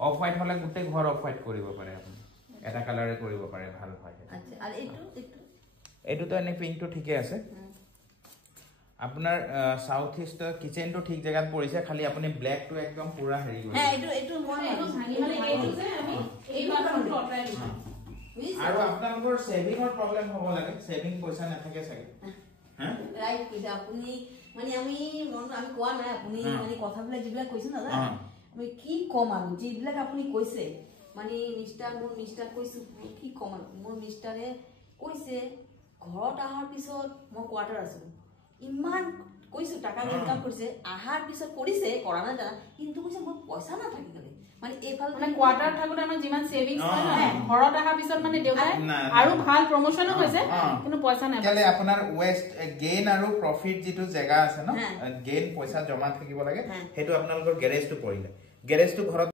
off white হলে গুটে ঘৰ off white কৰিব পাৰে আপুনি এটা কালাৰে কৰিব পাৰে ভাল হয় আচ্ছা আর এটু তো এনে পিঙ্ক তো ঠিকই আছে আপনার সাউথ ইস্ট কিচেন তো ঠিক জায়গাত পৰিছে খালি আপুনি ব্ল্যাক তো একদম পুৰা হেৰি কৰিব হ্যাঁ এটু মই মানে এইটো যে আমি এই বাটনটো অটাই দিম আৰু আপোনালোকৰ সেভিংৰ প্ৰবলেম হ'ব লাগে সেভিং পইচা নাথাকে চাগে হ্যাঁ ৰাইট কইছে আপুনি মানে আমি কোৱা নাই আপুনি মানে কথাবিলাক যিবিলাক কৈছে না আমি কি কম আৰু যিবিলাক আপুনি কৈছে মানে মিস্টাৰ কৈছো কি কম মোৰ মিস্টাৰে কৈছে ঘৰত আহাৰ পিছত মই কোৱাৰ্টাৰ আছো ইমান কৈছো টাকা ইনকাম কৰিছে আহাৰ পিছত কৰিছে কৰা না জানা কিন্তু কৈছে মোৰ পইচা না থাকি গলে মানে এফাল মানে কোৱাৰ্টাৰ থাকোতে আমাৰ যিমান সেভিংস হয় না ঘৰত আহাৰ পিছত মানে দেউতাই আৰু ভাল প্ৰমোশনো হৈছে কিন্তু পইচা নাই কেলে আপোনাৰ ওয়েস্ট গেইন আৰু প্ৰফিট যেটো জায়গা আছে ন গেইন পইচা জমা থাকিব লাগে হেতু আপোনালোকৰ গ্যাৰেজ তো পৰিলে গ্যাৰেজ তো ঘৰত